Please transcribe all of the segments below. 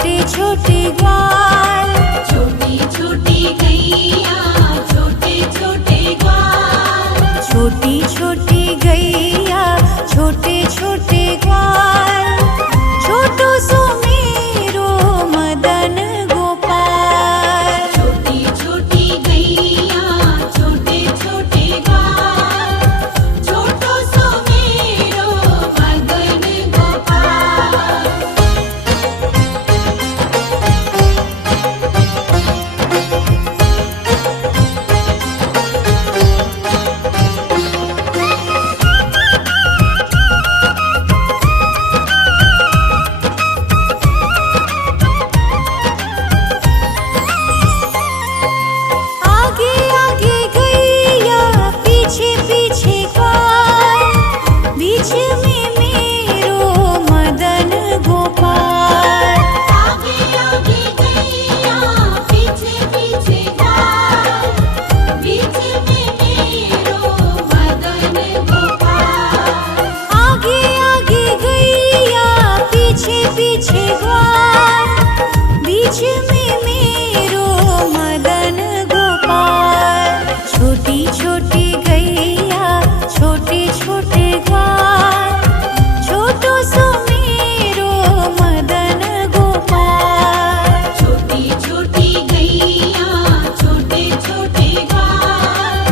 छोटे छोटे ग्वाल, छोटी छोटी गैया छोटे छोटे ग्वाल, छोटी छोटी गैया छोटे छोटे ग्वाल, छोटो सो मेरो मदन गोपाल। छोटी छोटी गैया छोटे छोटे ग्वाल, छोटो सो मेरो मदन गोपाल। आगे आगे गैया पीछे पीछे ग्वाल, बीच में मेरो मदन गोपाल। आगे आगे गैया पीछे पीछे ग्वाल, बीच में मेरो मदन गोपाल। आगे आगे गैया पीछे पीछे ग्वाल, बीच में मेरो मदन गोपाल। छोटी छोटी गैया छोटे छोटे ग्वाल, छोटो सो मेरो मदन गोपाल। छोटी छोटी गैया छोटे छोटे ग्वाल,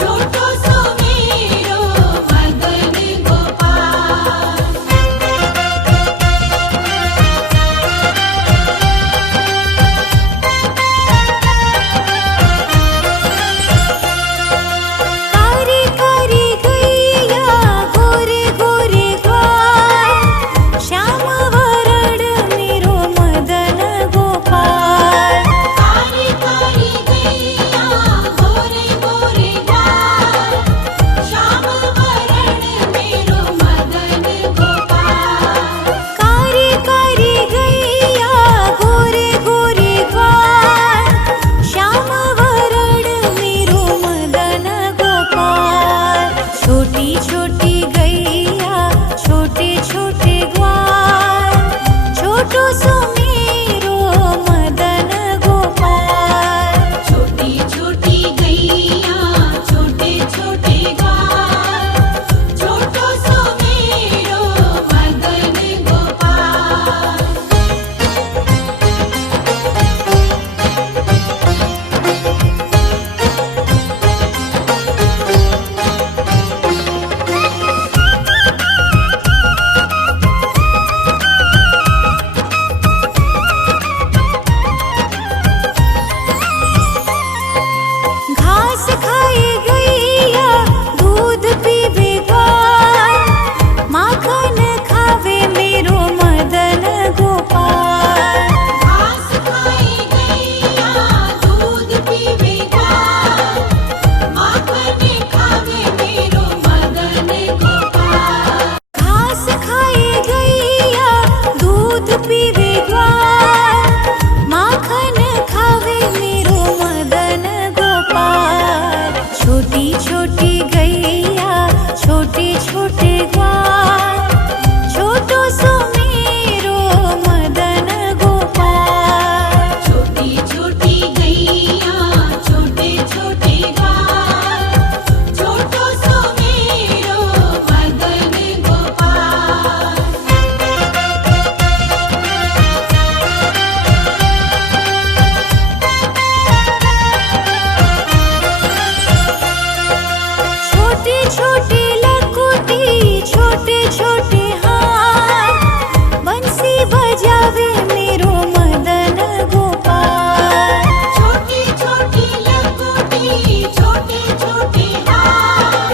छोटो सो मेरो मदन गोपाल। कारी कारी गैया गोरे गोरे ग्वाल, श्याम वरण मेरो मदन गोपाल। कारी कारी गैया गोरे गोरे ग्वाल, श्याम वरण मेरो मदन गोपाल। कारी कारी गैया गोरे गोरे ग्वाल, श्याम वरण मेरो मदन गोपाल। छोटी छोटी गैया छोटे छोटे ग्वाल, छोटो सो मेरो मदन गोपाल। छोटी छोटी गैया छोटे छोटे ग्वाल, छोटो सो मेरो मदन गोपाल। घास खाए गैया दूध पीवे ग्वाल, माखन खावे मेरो मदन गोपाल। घास खाए गैया दूध पीवे ग्वाल, माखन खावे मेरो मदन गोपाल। घास खाए गैया दूध पीवे ग्वाल, माखन खावे मेरो मदन गोपाल। छोटी छोटी गैया छोटे छोटे ग्वाल, छोटो सो मेरो मदन गोपाल। छोटी छोटी गैया छोटे छोटे ग्वाल, छोटो सो मेरो मदन गोपाल। छोटे छोटे लकुटी छोटे छोटे हाथ, बंसी बजावे मेरो मदन गोपाल। छोटी छोटी लकुटी छोटे छोटे हाथ,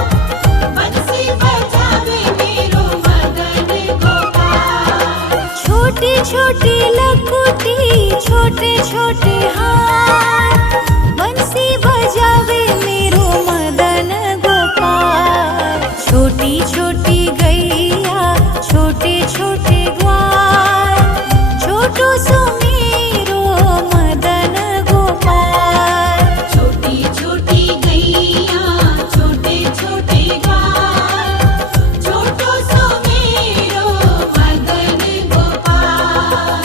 बंसी बजावे मेरो मदन गोपाल। छोटे छोटे लकुटी छोटे छोटे हाथ, बंसी बजावे मेरो मदन गोपाल। छोटी छोटी गैया छोटे छोटे ग्वाल, छोटो सो मेरो मदन गोपाल। छोटी छोटी गैया छोटे छोटे ग्वाल, छोटो सो मेरो मदन गोपाल।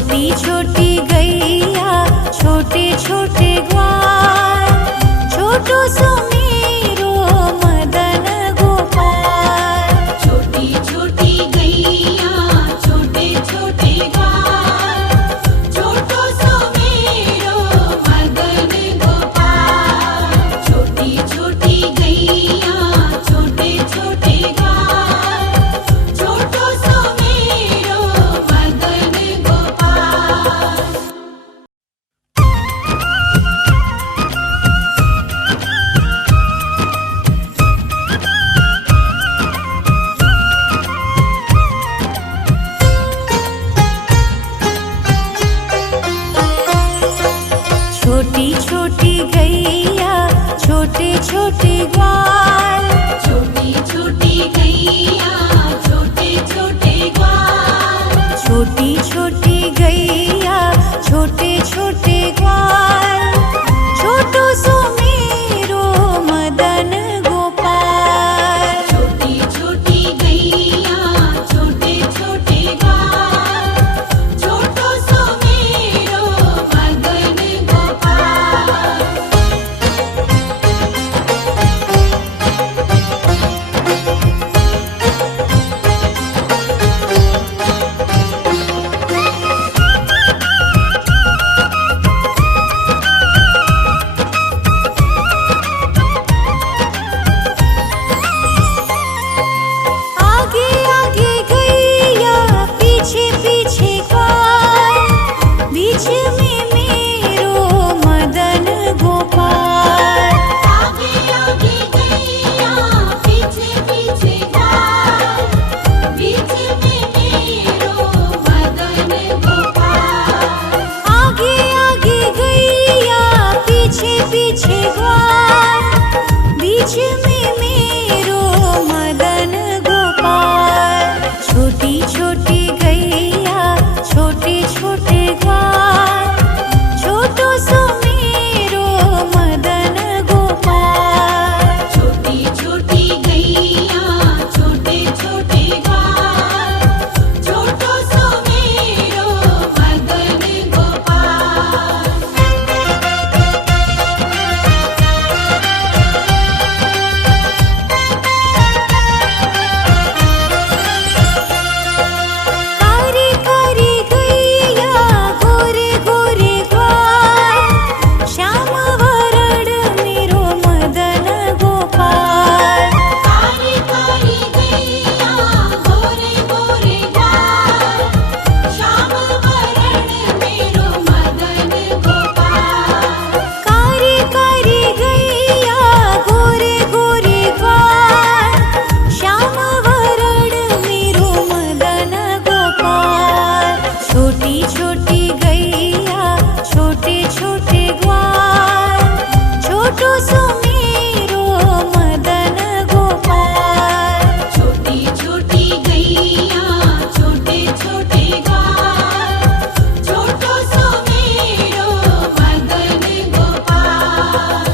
छोटी छोटी गैया छोटे छोटे ग्वाल छोटो सुमेरो मदन गोपाल छोटी छोटी गैया छोटे छोटे ग्वाल छोटो सुमेरो मदन गोपाल छोटी छोटी गैया छोटे छोटे ग्वाल छोटो सुमेरो मदन गोपाल। छोटी छोटी गैया छोटे छोटे ग्वाल छोटी छोटी गैया छोटे छोटे ग्वाल छोटी छोटी गैया छोटे छोटे ग्वाल छोटो सुमेरो मदन गोपाल छोटी छोटी गैया छोटे छोटे ग्वाल छोटो सुमेरो मदन गोपाल। आगे आगे गैया पीछे पीछे ग्वाल बीच में मेरो मदन गोपाल आगे आगे गैया पीछे पीछे ग्वाल बीच में मेरो मदन गोपाल आगे आगे गैया पीछे पीछे ग्वाल बीच में मेरो मदन गोपाल छोटी छोटी गैया छोटे छोटे ग्वाल छोटो सुमेरो मदन गोपाल छोटी छोटी गैया छोटे छोटे ग्वाल छोटो सुमेरो मदन गोपाल। कारी कारी गैया गोरे गोरे ग्वाल श्याम वरण मेरो मदन गोपाल कारी कारी गैया गोरे गोरे ग्वाल श्याम वरण मेरो मदन गोपाल कारी कारी गैया गोरे गोरे ग्वाल श्याम वरण मेरो मदन गोपाल छोटी छोटी गैया छोटे छोटे ग्वाल छोटो सुमेरो मदन गोपाल छोटी छोटी गैया छोटे छोटे ग्वाल छोटो सुमेरो मदन गोपाल।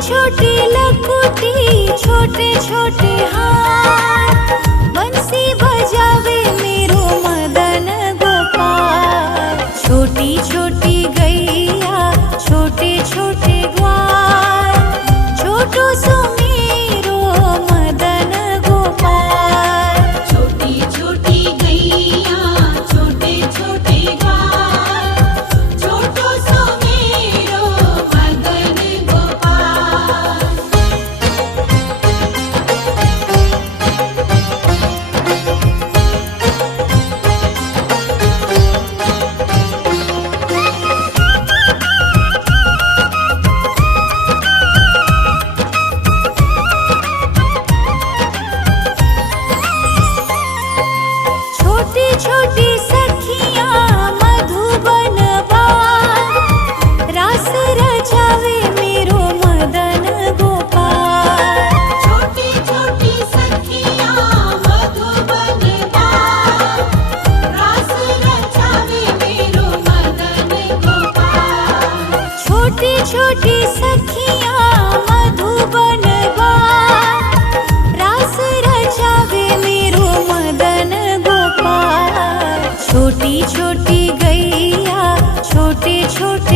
छोटी लकुटी छोटे छोटे हाथ बंसी बजावे मेरो मदन गोपाल छोटी छोटी गैया छोटे छोटे ग्वाल छोटो सो मेरो मदन गोपाल छोटी छोटी गैया छोटे छोटे ग्वाल छोटो सो मेरो मदन गोपाल छोटी छोटी सखियाँ मधुबन बाल रास रचावे मेरो मदन गोपाल छोटी छोटी सखियाँ मधुबन बाल रास रचावे मेरो मदन गोपाल छोटी छोटी सखियाँ मधुबन बाल रास रचावे मेरो मदन गोपाल छोटी छोटी गैया छोटे छोटे